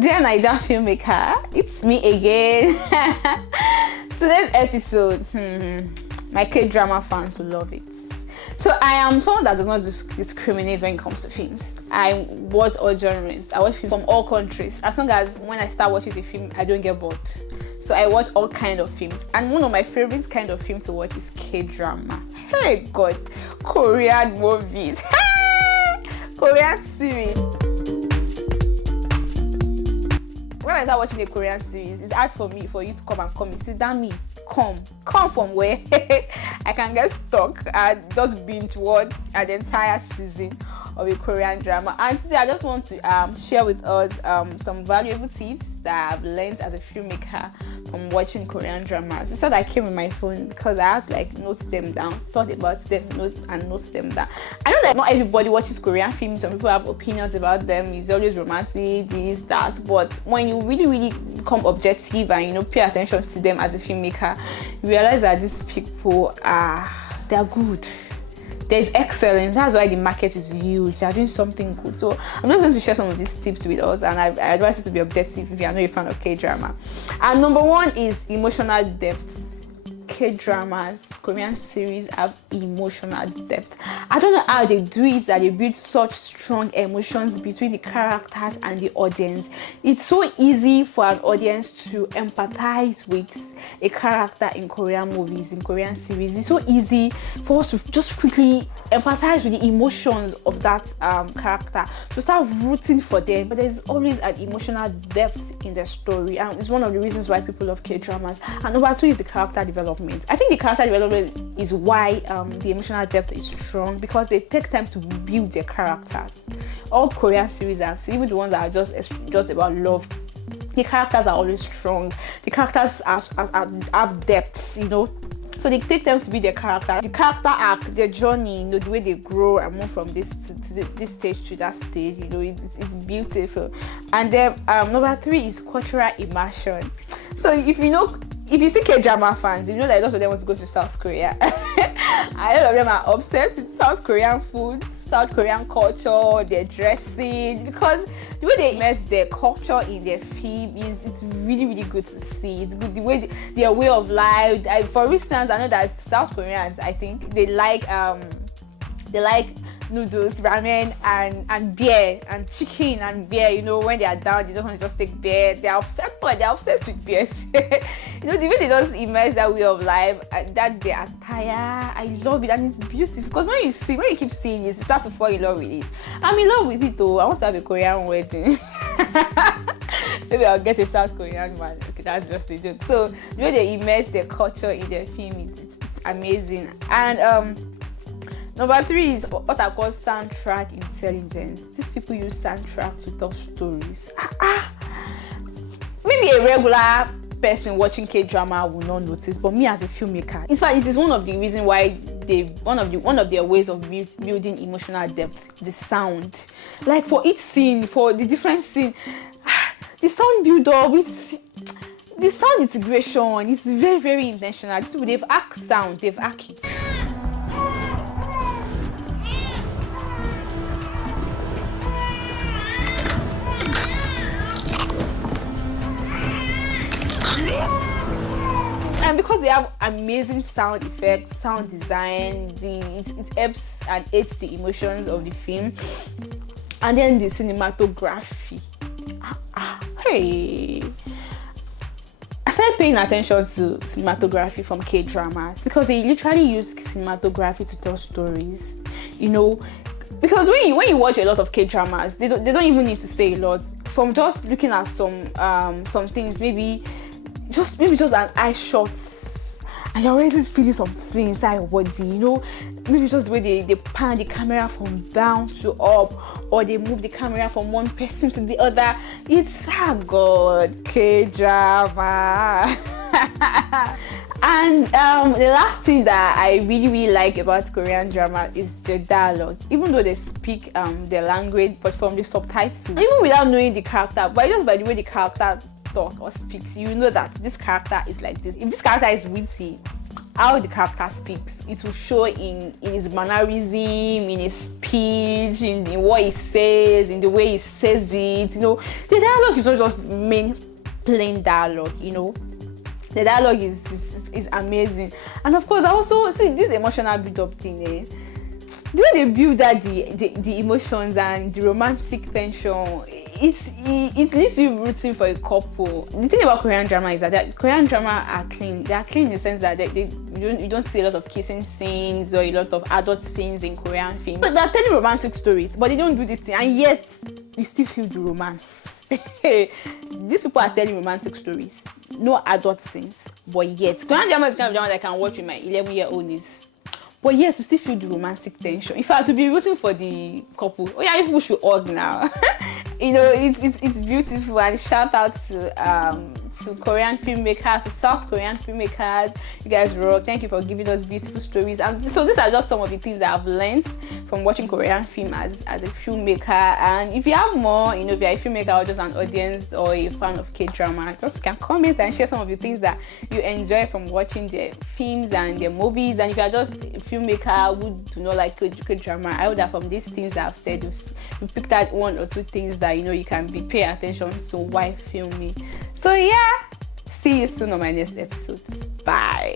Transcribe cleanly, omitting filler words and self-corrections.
Dear Naija filmmaker, it's me again. Today's episode, my K-drama fans will love it. So I am someone that does not discriminate when it comes to films. I watch all genres. I watch films from all countries. As long as when I start watching the film, I don't get bored. So I watch all kinds of films. And one of my favorite kind of film to watch is K-drama. Hey God, Korean movies. Korean series. When I start watching a Korean series, it's hard for you to come and call me. Sit down, me. Come from where I can get stuck and just binge watch an entire season of a Korean drama. And today I just want to share with us some valuable tips that I've learned as a filmmaker from watching Korean dramas. Instead, I came with my phone because I had to note them down, thought about them, note them down. I know that not everybody watches Korean films. Some people have opinions about them. It's always romantic, this, that. But when you really become objective and pay attention to them as a filmmaker, you realize that these people they're good. There's excellence. That's why the market is huge. They're doing something good. So I'm just going to share some of these tips with us, and I advise you to be objective if you are not a fan of K-drama. And number one is emotional depth. K-dramas, Korean series have emotional depth. I don't know how they do it, that they build such strong emotions between the characters and the audience. It's so easy for an audience to empathize with a character in Korean movies, in Korean series. It's so easy for us to just quickly empathize with the emotions of that character, to start rooting for them. But there's always an emotional depth in the story, and it's one of the reasons why people love K-dramas. And number two is the character development. I think the character development is why the emotional depth is strong, because they take time to build their characters. All Korean series I've seen, even the ones that are just about love, the characters are always strong. The characters have depths, So they take time to be their character. The character arc, their journey, the way they grow and move from this stage to that stage, it's beautiful. And then number three is cultural immersion. So if you see K-drama fans, you know that a lot of them want to go to South Korea. A lot of them are obsessed with South Korean food, South Korean culture, their dressing, because the way they immerse their culture in their film it's really good to see. It's good the way their way of life. For instance, I know that South Koreans, I think they like noodles, ramen, and beer, and chicken and beer. When they are down, they just want to just take beer. They're obsessed with beers. The way they just immerse that way of life, that their attire, I love it, and it's beautiful. Because when you keep seeing it, you start to fall in love with it. I'm in love with it though. I want to have a Korean wedding. Maybe I'll get a South Korean man. Okay, that's just a joke. So the way they immerse their culture in their film, it's amazing. And number three is what I call soundtrack intelligence. These people use soundtrack to tell stories. Maybe a regular person watching K-drama will not notice, but me as a filmmaker, in fact, it is one of the reasons why one of their ways of building emotional depth, the sound. Like for each scene, for the different scene, the sound build up, the sound integration, it's very intentional. These people, they've hacked sound, they've hacked it. And because they have amazing sound effects, sound design, it helps and aids the emotions of the film. And then the cinematography. Hey! I started paying attention to cinematography from K-dramas because they literally use cinematography to tell stories. Because when you watch a lot of K-dramas, they don't even need to say a lot. From just looking at some things, maybe just an eye shot, and you're already feeling something inside your body, maybe just the way they pan the camera from down to up, or they move the camera from one person to the other. It's good K-drama. And the last thing that I really like about Korean drama is the dialogue. Even though they speak their language, but from the subtitles, even without knowing the character, but just by the way the character talk or speaks, you know that this character is like this. If this character is witty, how the character speaks. It will show in his mannerism, in his speech, in what he says, in the way he says it. You know, the dialogue is not just plain dialogue. You know, the dialogue is amazing. And of course, I also see this emotional build-up thing. The way they build that the emotions and the romantic tension, it leaves you rooting for a couple. The thing about Korean drama is that Korean drama are clean. They are clean in the sense that you don't see a lot of kissing scenes or a lot of adult scenes in Korean films. But they are telling romantic stories, but they don't do this thing, and yet you still feel the romance. These people are telling romantic stories, no adult scenes, but yet Korean drama is the kind of drama that I can watch with my 11-year-old niece. But yet, to still feel the romantic tension. In fact, to be rooting for the couple. Oh yeah, people should hug now. You know, it's beautiful. And shout out to Korean filmmakers, to South Korean filmmakers. You guys rock. Thank you for giving us beautiful stories. And so these are just some of the things that I've learned from watching Korean film as a filmmaker. And if you have more, you know, if you're a filmmaker or just an audience or a fan of K-drama, just can comment and share some of the things that you enjoy from watching their films and their movies. And if you're just a filmmaker who do not like K-drama, I hope that from these things that I've said, you picked out one or two things that you know you can pay attention to while filming. So yeah, see you soon on my next episode. Bye.